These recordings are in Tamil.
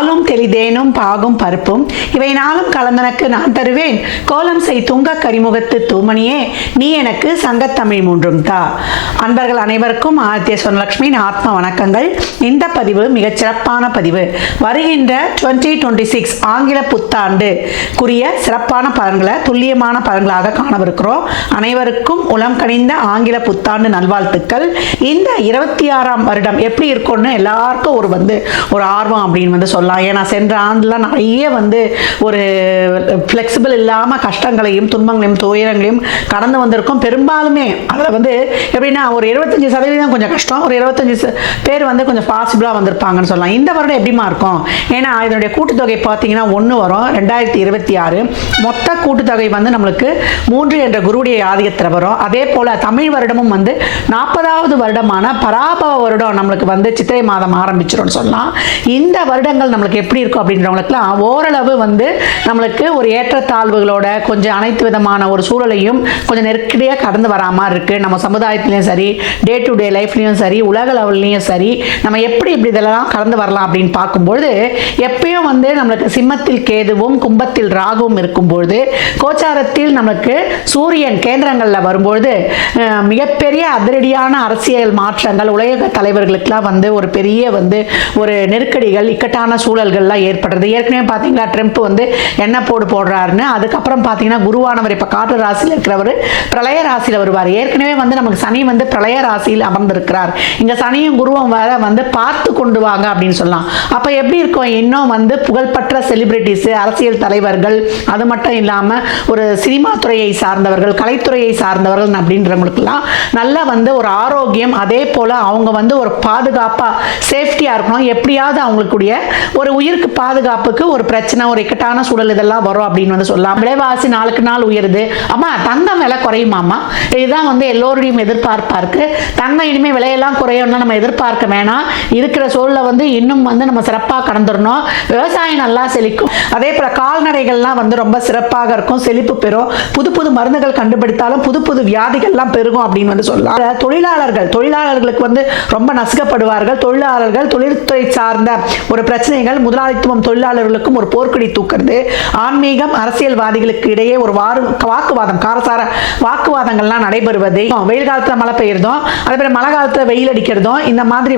பாலும் தெளிதேனும் பாகும் பருப்பும் இவை நாளும் கலந்தனக்கு நான் தருவேன் கோலம் செய் துங்க கரிமுகத்து தூமணியே நீ எனக்கு சங்கத்தமிழ் மூன்றும் தா. அன்பர்கள் அனைவருக்கும் ஆதித்ய சொர்ணலட்சுமியின் ஆத்ம வணக்கங்கள். இந்த பதிவு மிகச் சிறப்பான பதிவு. வருகின்ற 2026 ஆங்கில புத்தாண்டுக்குரிய சிறப்பான பலன்களை துல்லியமான பலன்களாக காணவிருக்கிறோம். அனைவருக்கும் உளம் கனிந்த ஆங்கில புத்தாண்டு நல்வாழ்த்துக்கள். இந்த 26ஆம் வருடம் எப்படி இருக்கும்னு எல்லாருக்கும் ஒரு ஆர்வம் அப்படின்னு சொல்லலாம். ஏன்னா சென்ற ஆண்டுலாம் நிறைய ஒரு ஃப்ளெக்சிபிள் இல்லாமல் கஷ்டங்களையும் துன்பங்களையும் துயரங்களையும் கடந்து வந்திருக்கும். பெரும்பாலுமே அதில் எப்படின்னா ஒரு 75% கொஞ்சம் கஷ்டம், ஒரு 25 பேர் கொஞ்சம் பாசிபிளாக வந்திருப்பாங்கன்னு சொல்லலாம். இந்த வருடம் எப்படிமா இருக்கும்? ஏன்னா இதனுடைய கூட்டுத்தொகை பார்த்தீங்கன்னா 1 வரும். 2026 மொத்த கூட்டுத்தொகை நம்மளுக்கு 3 என்ற குருவுடைய ஆதிக்கத்தில் வரும். அதே போல் தமிழ் வருடமும் 40வது வருடமான பராபவ வருடம் நம்மளுக்கு சித்திரை மாதம் ஆரம்பிச்சிரும்னு சொல்லலாம். இந்த வருடங்கள் நம்மளுக்கு எப்படி இருக்கும் அப்படின்றவங்களுக்குலாம் ஓரளவு நம்மளுக்கு ஒரு ஏற்றத்தாழ்வுகளோட கொஞ்சம் அனைத்து விதமான ஒரு சூழலையும் கொஞ்சம் நெருக்கடியாக கடந்து வரா மாதிரி இருக்கு. நம்ம சமுதாயத்திலையும் சரி, டே டு டே லைஃப்லையும் சரி, உலக லெவல்லையும் சரி, நம்ம எப்படி இப்படி இதெல்லாம் கடந்து வரலாம் அப்படின்னு பார்க்கும்பொழுது எப்பயும் நம்மளுக்கு சிம்மத்தில் கேதுவும் கும்பத்தில் ராகுவும் இருக்கும்பொழுது கோச்சாரத்தில் நம்மளுக்கு சூரியன் கேந்திரங்களில் வரும்பொழுது மிகப்பெரிய அதிரடியான அரசியல் மாற்றங்கள் உலக தலைவர்களுக்கெல்லாம் ஒரு பெரிய ஒரு நெருக்கடிகள் இக்கட்டான சூழல்கள்லாம் ஏற்படுறது. ஏற்கனவே பார்த்தீங்களா ட்ரம்ப் என்ன போடுறாருன்னு. அதுக்கப்புறம் பார்த்தீங்கன்னா குருவானவர் இப்போ காற்று ராசியில் இருக்கிறவர் பிரளய ராசியில் வருவார். ஏற்கனவே நமக்கு சனி பிரளய ராசியில் அமர்ந்திருக்கிறார். இங்கே சனியும் குருவும் வேற பார்த்து கொண்டு வாங்க அப்படின்னு சொல்லலாம். அப்போ எப்படி இருக்கும்? இன்னும் புகழ்பெற்ற செலிபிரிட்டிஸ், அரசியல் தலைவர்கள், அது மட்டும் இல்லாமல் ஒரு சினிமா துறையை சார்ந்தவர்கள், கலைத்துறையை சார்ந்தவர்கள் அப்படின்றவங்களுக்குலாம் நல்ல ஒரு ஆரோக்கியம், அதே போல் அவங்க ஒரு பாதுகாப்பாக சேஃப்டியாக இருக்கணும். எப்படியாவது அவங்களுக்குடைய ஒரு உயிருக்கு பாதுகாப்புக்கு ஒரு பிரச்சனை, ஒரு இக்கட்டான சூழல் இதெல்லாம் வரும் அப்படின்னு சொல்லலாம். விலைவாசி நாளுக்கு நாள் உயருது. அம்மா தங்கம் விலை குறையுமாம்மா? இதுதான் எல்லோருடையும் எதிர்பார்ப்பா இருக்கு. தங்கம் இனிமேல் விலையெல்லாம் குறையும்னா நம்ம எதிர்பார்க்க வேணாம். இருக்கிற சூழலை இன்னும் நம்ம சிறப்பாக கடந்துடணும். விவசாயம் நல்லா செழிக்கும். அதே போல கால்நடைகள்லாம் ரொம்ப சிறப்பாக இருக்கும், செழிப்பு பெறும். புது புது மருந்துகள் கண்டுபிடித்தாலும் புது புது வியாதிகள்லாம் பெருகும் அப்படின்னு சொல்லலாம். தொழிலாளர்களுக்கு ரொம்ப நசுக்கப்படுவார்கள். தொழிலாளர்கள் தொழில்துறை சார்ந்த ஒரு பிரச்சனைகள், முதலாளித்துவம் தொழிலாளர்களுக்கும் ஒரு போர்க்கொடி தூக்குறது, ஆன்மீகம் அரசியல்வாதிகளுக்கு இடையே ஒரு வாக்குவாதம், காரசார வாக்குவாதங்கள்லாம் நடைபெறுவது, வெயில் காலத்துல மழை பெய்யறதும் அதே போல மழை காலத்துல வெயில் அடிக்கிறதும், இந்த மாதிரி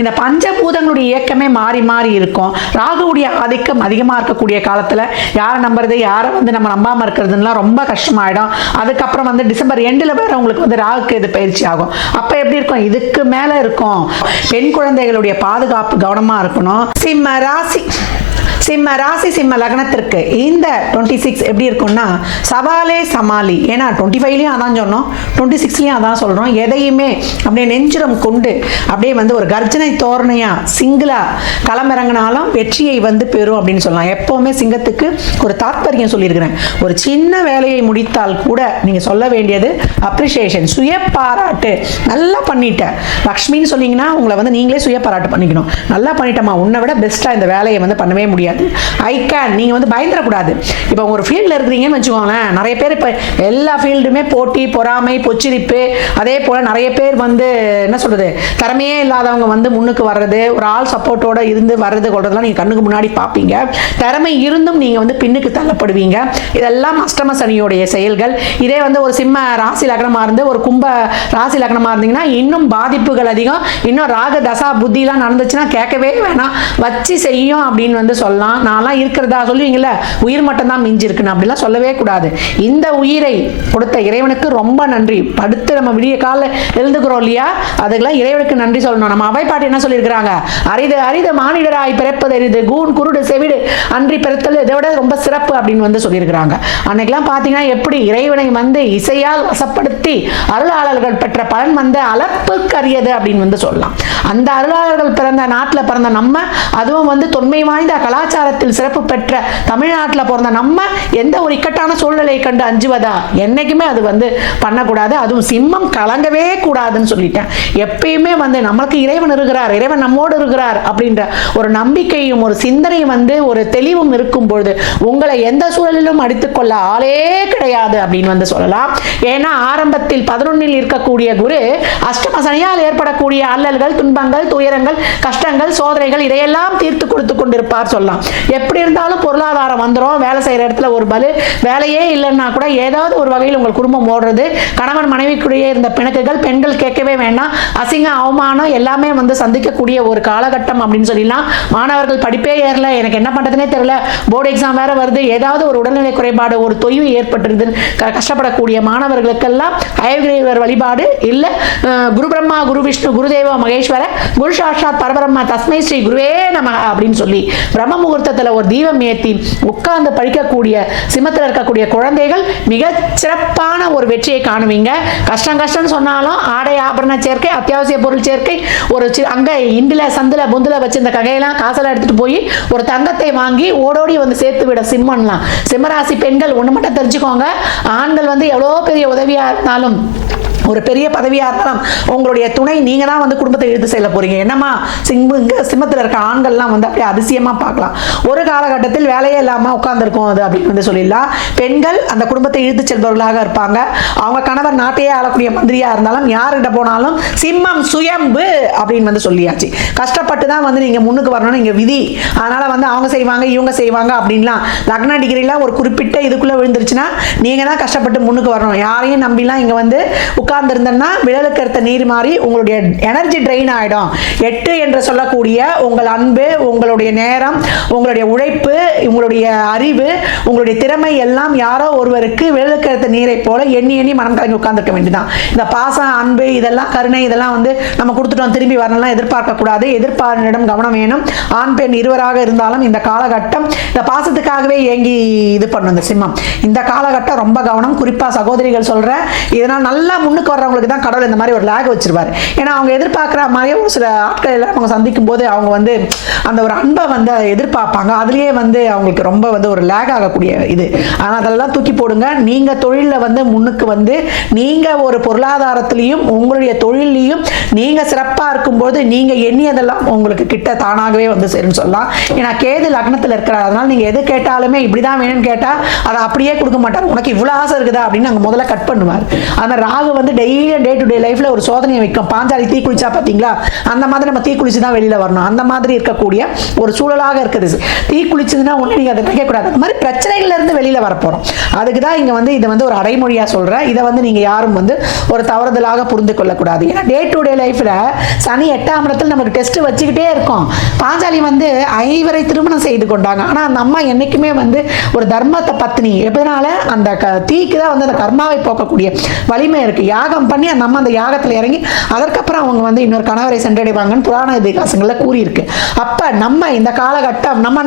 இந்த பஞ்சபூதங்களுடைய இயக்கமே மாறி மாறி இருக்கும். ராகுவுடைய ஆதிக்கம் அதிகமாக இருக்கக்கூடிய காலத்துல யாரை நம்புறது, யாரை நம்ம நம்பாம இருக்கிறதுலாம் ரொம்ப கஷ்டமாயிடும். அதுக்கப்புறம் டிசம்பர் எண்டில் வேற உங்களுக்கு ராகுக்கு இது பயிற்சி ஆகும். அப்ப எப்படி இருக்கும்? இதுக்கு மேல இருக்கும். பெண் குழந்தைகளுடைய பாதுகாப்பு கவனமா இருக்கணும். சிம்ம ராசி சிம்ம லக்னத்திற்கு இந்த 26 எப்படி இருக்கும்னா சவாலே சமாளி. ஏன்னா 25லயும் அதான் சொன்னோம், 26லயும் அதான் சொல்றோம். எதையுமே அப்படியே நெஞ்சுரம் கொண்டு அப்படியே ஒரு கர்ஜனை தோரணையா சிங்கிளா களமிறங்கினாலும் வெற்றியை பெறும் அப்படின்னு சொல்லலாம். எப்பவுமே சிங்கத்துக்கு ஒரு தாற்பயம் சொல்லியிருக்கிறேன். ஒரு சின்ன வேலையை முடித்தால் கூட நீங்க சொல்ல வேண்டியது அப்ரிசியேஷன், சுய பாராட்டு. நல்லா பண்ணிட்ட லக்ஷ்மின்னு சொன்னீங்கன்னா உங்களை நீங்களே சுய பாராட்டு பண்ணிக்கணும். நல்லா பண்ணிட்டமா, உன்னை விட பெஸ்டா இந்த வேலையை பண்ணவே முடியாது. I can. நீங்க பயந்துடக்கூடாது. இப்போ ஒரு ஃபீல்டில் இருக்கிறீங்கன்னு வச்சுக்கோங்களேன். நிறைய பேர் இப்போ எல்லா ஃபீல்டுமே போட்டி, பொறாமை, பொச்சிரிப்பு, அதே போல நிறைய பேர் என்ன சொல்றது, திறமையே இல்லாதவங்க முன்னுக்கு வர்றது, ஒரு ஆள் சப்போர்ட்டோட இருந்து வர்றது கொள்றதுலாம் நீங்க கண்ணுக்கு முன்னாடி பார்ப்பீங்க. திறமை இருந்தும் நீங்க பின்னுக்கு தள்ளப்படுவீங்க. இதெல்லாம் அஷ்டம சனியோடைய செயல்கள். இதே ஒரு சிம்ம ராசி லக்னமா இருந்து ஒரு கும்ப ராசி லக்னமா இருந்தீங்கன்னா இன்னும் பாதிப்புகள் அதிகம். இன்னும் ராக தசா புத்திலாம் நடந்துச்சுன்னா கேட்கவே வேணாம், வச்சு செய்யும் அப்படின்னு சொல்லலாம். நான்லாம் இருக்கிறதா சொல்லுவீங்கல்ல, உயிர் மட்டும் தான் மிஞ்சி இருக்குன்னு அப்படிலாம் சொல்லவே கூடாது. இந்த உயிரை கொடுத்த இறைவனுக்கு ரொம்ப நன்றி. படுத்து நம்ம விடிய கால எழுந்துக்கிறோம் இல்லையா, அதுக்கெல்லாம் இறைவனுக்கு நன்றி சொல்லணும். நம்ம அவைப்பாட்டு என்ன சொல்லியிருக்கிறாங்க? அரிது அரிது மானிடராய் பிறப்பது அரிது, கூன் குருடு செவிடு அன்றி பிறத்தல் இதை விட ரொம்ப சிறப்பு அப்படின்னு சொல்லியிருக்கிறாங்க. அன்னைக்கெல்லாம் பார்த்தீங்கன்னா எப்படி இறைவனை இசையால் வசப்படுத்தி அருளாளர்கள் பெற்ற பலன் அளப்புக்கரியது அப்படின்னு சொல்லலாம். அந்த அருளாளர்கள் பிறந்த நாட்டில் பிறந்த நம்ம, அதுவும் தொன்மை வாய்ந்த கலாச்சார கலாச்சாரத்தில் சிறப்பு பெற்ற தமிழ்நாட்டில் பிறந்த நம்ம எந்த ஒரு இக்கட்டான சூழ்நிலையை கண்டு அஞ்சுவதா? என்னைக்குமே அது வந்து பண்ணக்கூடாது. அதுவும் சிம்மம் கலங்கவே கூடாதுன்னு சொல்லிட்டேன். எப்பயுமே வந்து நம்மளுக்கு இறைவன் இருக்கிறார், இறைவன் நம்மோடு இருக்கிறார் அப்படின்ற ஒரு நம்பிக்கையும் ஒரு சிந்தனையும் வந்து ஒரு தெளிவும் இருக்கும் பொழுது உங்களை எந்த சூழலிலும் அடித்துக்கொள்ள ஆளே கிடையாது அப்படின்னு வந்து சொல்லலாம். ஏன்னா ஆரம்பத்தில் 11 இருக்கக்கூடிய குரு அஷ்டம சனியால் ஏற்படக்கூடிய அல்லல்கள், துன்பங்கள், துயரங்கள், கஷ்டங்கள், சோதனைகள் இதையெல்லாம் தீர்த்து கொடுத்து கொண்டிருப்பார் சொல்லலாம். எப்படி இருந்தாலும் பொருளாதாரம் வந்துடும். வேலை செய்யற இடத்துல ஒரு பலு, வேலையே இல்லைன்னா கூட ஏதாவது ஒரு வகையில் உங்கள் குடும்பம் ஓடுறது, கணவன் மனைவிக்குள்ளேயே இருந்த பிணக்குகள், பெண்கள் கேட்கவே வேண்டாம், அசிங்க அவமானம் எல்லாமே வந்து சந்திக்கக்கூடிய ஒரு காலகட்டம் அப்படின்னு சொல்லலாம். மாணவர்கள் படிப்பே ஏறல, எனக்கு என்ன பண்றதுனே தெரியல, போர்டு எக்ஸாம் வேற வருது, ஏதாவது ஒரு உடல்நிலை குறைபாடு, ஒரு தொய்வு ஏற்பட்டுருது, கஷ்டப்படக்கூடிய மாணவர்களுக்கெல்லாம் அயகிரீவர் வழிபாடு இல்ல குரு பிரம்மா, குரு விஷ்ணு, குருதேவ மகேஸ்வர, குரு சாட்சாத் பரபிரம்மா தஸ்மை ஸ்ரீ குருவே நமக அப்படின்னு சொல்லி பிரம்ம முகூர்த்தத்தில் ஒரு தீபம் ஏற்றி உட்கார்ந்து படிக்கக்கூடிய சிம்மத்தில் இருக்கக்கூடிய குழந்தைகள் மிக சிறப்பான ஒரு வெற்றியை காணுவீங்க. கஷ்டம் கஷ்டம் சொன்னாலும் ஆடை ஆபரண சேர்க்கை, அத்தியாவசிய பொருள் சேர்க்கை, ஒரு அங்க இண்டுல சந்துல புந்துல வச்சிருந்த ககையெல்லாம் காசெல்லாம் எடுத்துட்டு போய் ஒரு தங்கத்தை வாங்கி ஓடோடி வந்து சேர்த்து விட சிம்மன்லாம். சிம்மராசி பெண்கள் ஒன்று மட்டும் தெரிஞ்சுக்கோங்க, ஆண்கள் வந்து எவ்வளோ பெரிய உதவியா இருந்தாலும், ஒரு பெரிய பதவியாக இருந்தாலும் உங்களுடைய துணை நீங்க தான் வந்து குடும்பத்தை இழுத்து செல்ல போறீங்க. என்னமா சிம்மத்தில் இருக்க ஆண்கள்லாம் வந்து அப்படியே அதிசயமா பார்க்கலாம். ஒரு காலகட்டத்தில் வேலையே இல்லாம உட்கார்ந்துருக்கும் அது அப்படின்னு வந்து சொல்லிடலாம். பெண்கள் அந்த குடும்பத்தை இழுத்து செல்பவர்களாக இருப்பாங்க. அவங்க கணவர் நாட்டையே ஆளக்கூடிய மந்திரியா இருந்தாலும் யார்கிட்ட போனாலும் சிம்மம் சுயம்பு அப்படின்னு வந்து சொல்லியாச்சு. கஷ்டப்பட்டு தான் வந்து நீங்க முன்னுக்கு வரணும்னு இங்க விதி. அதனால வந்து அவங்க செய்வாங்க இவங்க செய்வாங்க அப்படின்லாம் லக்ன டிகிரிலாம் ஒரு குறிப்பிட்ட இதுக்குள்ள விழுந்துருச்சுன்னா நீங்க தான் கஷ்டப்பட்டு முன்னுக்கு வரணும். யாரையும் நம்பிலாம் இங்க வந்து உட்கார்ந்திருந்தா விழலுக்கு எடுத்த நீர் மாறி உங்களுடைய எனர்ஜி ட்ரெயின் ஆயிடும். 8 என்று சொல்லக்கூடிய உங்கள் அன்பு, உங்களுடைய நேரம், உங்களுடைய உழைப்பு, உங்களுடைய அறிவு, உங்களுடைய திறமை எல்லாம் யாரோ ஒருவருக்கு விழலுக்கு எடுத்த நீரை போல எண்ணி எண்ணி மனம் கலங்கி உட்கார்ந்துருக்க வேண்டியதான். இந்த பாசம், அன்பு, இதெல்லாம் கருணை, இதெல்லாம் வந்து நம்ம கொடுத்துட்டோம் திரும்பி வரலாம் எதிர்பார்க்க கூடாது. எதிர்பார்ப்பிடம் கவனம் வேணும். ஆண் பெண் இருவராக இருந்தாலும் இந்த காலகட்டம் இந்த பாசத்துக்காகவே ஏங்கி இது பண்ணும் இந்த சிம்மம். இந்த காலகட்டம் ரொம்ப கவனம். குறிப்பா சகோதரிகள் சொல்றேன், இதனால் நல்லா முன்னுக்கு வர்றவங்களுக்கு தான் கடவுள் இந்த மாதிரி ஒரு லேக் வச்சிருவாரு. ஏன்னா அவங்க எதிர்பார்க்குற மாதிரியே ஒரு சில ஆட்கள் எல்லாம் அவங்க சந்திக்கும் போது அவங்க வந்து அந்த ஒரு அன்பை வந்து எதிர்பார்ப்பாங்க. அதுலேயே வந்து அவங்களுக்கு ரொம்ப வந்து ஒரு லேக் ஆகக்கூடிய இது. ஆனால் அதெல்லாம் தூக்கி போடுங்க. நீங்க தொழிலில் வந்து முன்னுக்கு வந்து நீங்க ஒரு பொருளாதாரத்திலையும் உங்களுடைய தொழிலையும் நீங்க சிறப்பாக இருக்கும்போது நீங்க எண்ணியதெல்லாம் உங்களுக்கு கிட்ட தானாகவே வந்து சரின்னு சொல்லலாம். ஏன்னா கேது லக்னத்தில் இருக்கிறார். அதனால நீங்க எது கேட்டாலுமே இப்படிதான் வேணும்னு கேட்டா அதை அப்படியே கொடுக்க மாட்டார். உனக்கு இவ்வளவு ஆசை இருக்குதா அப்படின்னு நாங்கள் முதல்ல கட் பண்ணுவார். ஆனால் ராகு வந்து டெய்லியும் டே டு டே லைஃப்ல ஒரு சோதனையை வைக்கும். பாஞ்சாலி தீ குளிச்சா பார்த்தீங்களா, அந்த மாதிரி நம்ம தீ குளிச்சு தான் வெளியில வரணும். அந்த மாதிரி இருக்கக்கூடிய ஒரு சூழலாக இருக்குது. தீ குளிச்சதுன்னா ஒன்று நீங்க அதை நினைக்கக்கூடாது. அந்த மாதிரி பிரச்சனைகள்ல இருந்து வெளியில வரப்போறோம். அதுக்கு தான் இங்க வந்து இதை வந்து ஒரு அடைமொழியா சொல்றேன். இதை வந்து நீங்க யாரும் வந்து ஒரு தவறுதலாக புரிந்து கொள்ளக்கூடாது. ஏன்னா டே டு டே லைஃப்ல சனி 8ஆம் இடத்துல நமக்கு டெஸ்ட் வச்சுக்கிட்டே இருக்கும். பாஞ்சாலி வந்து 5 திருமணம் செய்து கொண்டாங்க. ஆனா அந்த அம்மா என்னைக்குமே வந்து ஒரு தர்மத்தை பத்னி. எப்படினால அந்த தீக்கு தான் வந்து அந்த கர்மாவை போக்கக்கூடிய வலிமை இருக்கு. யாகம் பண்ணி அந்த அம்மா அந்த யாகத்தில் இறங்கி அதற்கப்புறம் அவங்க வந்து இன்னொரு கணவரை சென்றடைவாங்கன்னு புராண இதிகாசங்கள்ல கூறியிருக்கு. அப்ப நம்ம இந்த காலகட்டம் நம்ம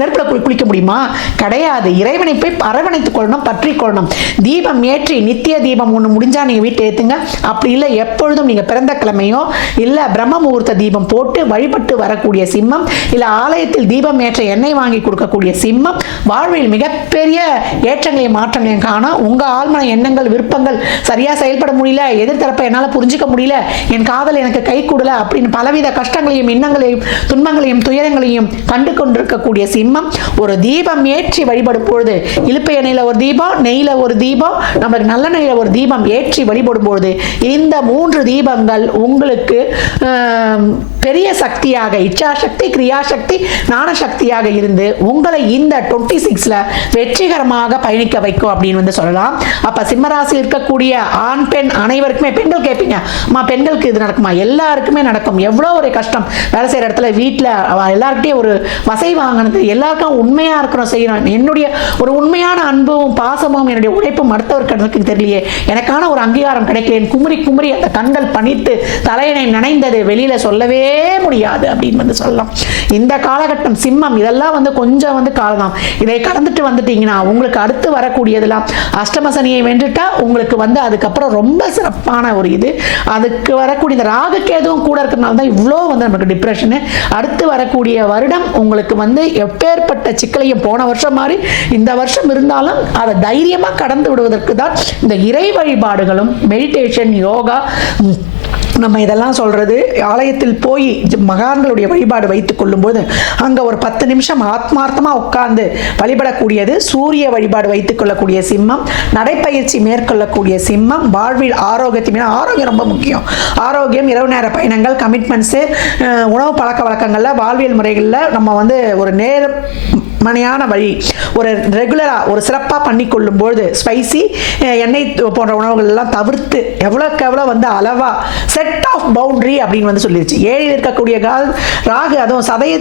நெருப்புல குளிக்க முடியுமா? கிடையாது. இறைவனை போய் அரவணைத்துக் கொள்ளணும், பற்றி கொள்ளணும். தீபம் ஏற்றி நித்திய தீபம் ஒன்று முடிஞ்சா நீங்க வீட்டை ஏத்துங்க. அப்படி இல்லை எப்பொழுதும் நீங்க பிறந்த கிழமையோ இல்ல பிரம்ம முகூர்த்த தீபம் போட்டு வழிபட்டு வரக்கூடிய சிம்மம், இல்ல ஆலயத்தில் தீபம் ஏற்ற எண்ணெய் வாங்கி கொடுக்கக்கூடிய சிம்மம் வாழ்வில் மிகப்பெரிய ஏற்றங்களையும் மாற்றங்களையும் காண உங்க ஆழ்மன எண்ணங்கள் விருப்பங்கள் சரியா செயல்பட முடியல, எதிர்த்தரப்பை என்னால் புரிஞ்சிக்க முடியல, என் காதல் எனக்கு கை கூடல அப்படின்னு பலவித கஷ்டங்களையும் எண்ணங்களையும் துன்பங்களையும் துயரங்களையும் கண்டு கொண்டிருக்கக்கூடிய சிம்மம் ஒரு தீபம் ஏற்றி வழிபடும் பொழுது, இழுப்பை எண்ணெயில ஒரு தீபம், நெய்யில ஒரு தீபம், நமக்கு நல்ல நெய்யில ஒரு தீபம் ஏற்றி வழிபடும் பொழுது இந்த 3 தீபங்கள் உங்களுக்கு பெரிய சக்தியாக இச்சாசக்தி, கிரியாசக்தி, ஞானசக்தியாக இருந்து உங்களை இந்த 26ல வெற்றிகரமாக பயணிக்க வைக்கும் அப்படின்னு வந்து சொல்லலாம். அப்ப சிம்மராசி இருக்கக்கூடிய ஆண் பெண் அனைவருக்குமே, பெண்கள் கேட்பீங்க அம்மா பெண்களுக்கு இது நடக்குமா? எல்லாருக்குமே நடக்கும். எவ்வளோ ஒரு கஷ்டம் வேலை செய்கிற இடத்துல வீட்டில் எல்லாருக்கிட்டையும் ஒரு வசை வாங்கினது, எல்லாருக்கும் உண்மையாக இருக்கிறோம் செய்யணும். என்னுடைய ஒரு உண்மையான அன்பும் பாசமும் என்னுடைய உழைப்பும் அடுத்தவருக்கு தெரியலையே, எனக்கான ஒரு அங்கீகாரம் கிடைக்கல, குமுறி குமுறி அந்த கண்கள் பணித்து தலையணை நனைந்தது வெளியில சொல்லவே முடியாது அப்படின்னு வந்து சொல்லலாம். இந்த காலகட்டம் சிம்மம் இதெல்லாம் வந்து கொஞ்சம் வந்து காலம், இதை கடந்துட்டு வந்துட்டீங்கன்னா உங்களுக்கு அடுத்து வரக்கூடியதெல்லாம் அஷ்டம சனியை வென்றுட்டா உங்களுக்கு வந்து அதுக்கப்புறம் ரொம்ப சிறப்பான ஒரு இது. அதுக்கு வரக்கூடிய இந்த ராகு கேதுவும் கூட இருக்கிறதுனால தான் இவ்வளோ வந்து நமக்கு டிப்ரெஷனு. அடுத்து வரக்கூடிய வருடம் உங்களுக்கு வந்து எப்பேற்பட்ட சிக்கலையும் போன வருஷம் மாதிரி இந்த வருஷம் இருந்தாலும் அதை தைரியமாக கடந்து விடுவதற்கு தான் இந்த இறை வழிபாடுகளும் மெடிடேஷன், யோகா, நம்ம இதெல்லாம் சொல்றது. ஆலயத்தில் போய் மகான்களுடைய வழிபாடு வைத்துக் கொள்ளும்போது அங்க ஒரு 10 நிமிஷம் ஆத்மார்த்தமா உட்கார்ந்து வழிபடக்கூடியது. சூரிய வழிபாடு வைத்துக் கொள்ளக்கூடிய சிம்மம், நடைப்பயிற்சி மேற்கொள்ளக்கூடிய சிம்மம், வாழ்வில் ஆரோக்கியத்தையும், ஆரோக்கியம் ரொம்ப முக்கியம். ஆரோக்கியம், இரவு நேர பயணங்கள், கமிட்மெண்ட்ஸு, உணவு பழக்க வழக்கங்களில், வாழ்வியல் முறைகளில் நம்ம வந்து ஒரு மணியான வழி ஒரு ரெகுலராக ஒரு சிறப்பாக பண்ணி கொள்ளும்போது ஸ்பைசி எண்ணெய் போன்ற உணவுகள் எல்லாம் தவிர்த்து எவ்வளோக்கு எவ்வளோ வந்து அளவாக செட் ஆஃப் பவுண்டரி அப்படின்னு வந்து சொல்லிடுச்சு. ஏழில் இருக்கக்கூடிய ராகு, அதுவும் சதய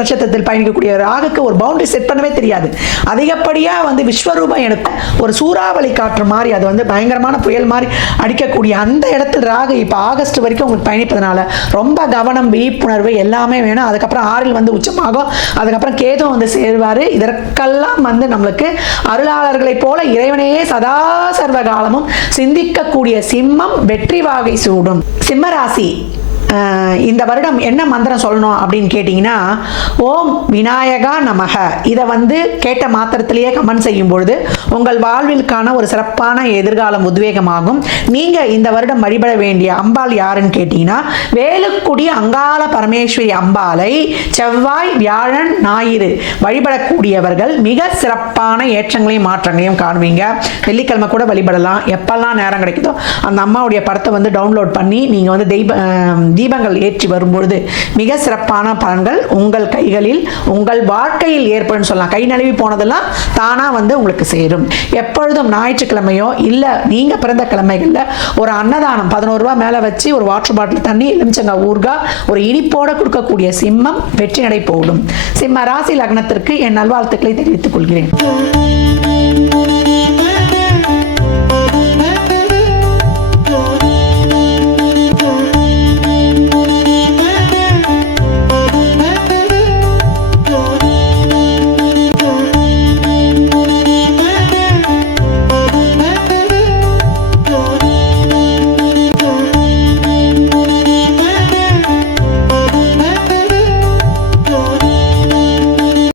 நட்சத்திரத்தில் பயணிக்கக்கூடிய ராகுக்கு ஒரு பவுண்டரி செட் பண்ணவே தெரியாது. அதிகப்படியாக வந்து விஸ்வரூபம் எடுக்கும். ஒரு சூறாவளி காற்று மாதிரி அது வந்து பயங்கரமான புயல் மாதிரி அடிக்கக்கூடிய அந்த இடத்துல ராகு இப்போ ஆகஸ்ட் வரைக்கும் உங்களுக்கு பயணிப்பதனால ரொம்ப கவனம், விழிப்புணர்வு எல்லாமே வேணும். அதுக்கப்புறம் 6 வந்து உச்சமாகும். அதுக்கப்புறம் கேதும் வந்து இதற்கெல்லாம் வந்து நம்மளுக்கு அருளாளர்களைப் போல இறைவனையே சதா சர்வ காலமும் சிந்திக்கக்கூடிய சிம்மம் வெற்றி வாகை சூடும். சிம்மராசி இந்த வருடம் என்ன மந்திரம் சொல்லணும் அப்படின்னு கேட்டிங்கன்னா, ஓம் விநாயகா நமக. இதை வந்து கேட்ட மாத்திரத்திலேயே கமெண்ட் செய்யும் பொழுது உங்கள் வாழ்விற்கான ஒரு சிறப்பான எதிர்காலம் உத்வேகமாகும். நீங்கள் இந்த வருடம் வழிபட வேண்டிய அம்பாள் யாருன்னு கேட்டிங்கன்னா, வேலுக்குடி அங்காள பரமேஸ்வரி அம்பாளை செவ்வாய், வியாழன், ஞாயிறு வழிபடக்கூடியவர்கள் மிக சிறப்பான ஏற்றங்களையும் மாற்றங்களையும் காணுவீங்க. வெள்ளிக்கிழமை கூட வழிபடலாம். எப்பெல்லாம் நேரம் கிடைக்குதோ அந்த அம்மாவுடைய படத்தை வந்து டவுன்லோட் பண்ணி நீங்கள் வந்து தீபங்கள் ஏற்றி வரும்பொழுது மிக சிறப்பான பலன்கள் உங்கள் கைகளில், உங்கள் வாழ்க்கையில் ஏற்படும் சொல்லலாம். கை நழுவி போனதெல்லாம் தானா வந்து உங்களுக்கு சேரும். எப்பொழுதும் ஞாயிற்றுக்கிழமையோ இல்லை நீங்கள் பிறந்த கிழமைகளில் ஒரு அன்னதானம் 11 ரூபா மேலே வச்சு ஒரு வாட்டர் பாட்டில் தண்ணி, எலுமிச்சங்க ஊர்கா, ஒரு இனிப்போட கொடுக்கக்கூடிய சிம்மம் வெற்றி நடை போடும். சிம்ம ராசி லக்னத்திற்கு என் நல்வாழ்த்துக்களை தெரிவித்துக் கொள்கிறேன்.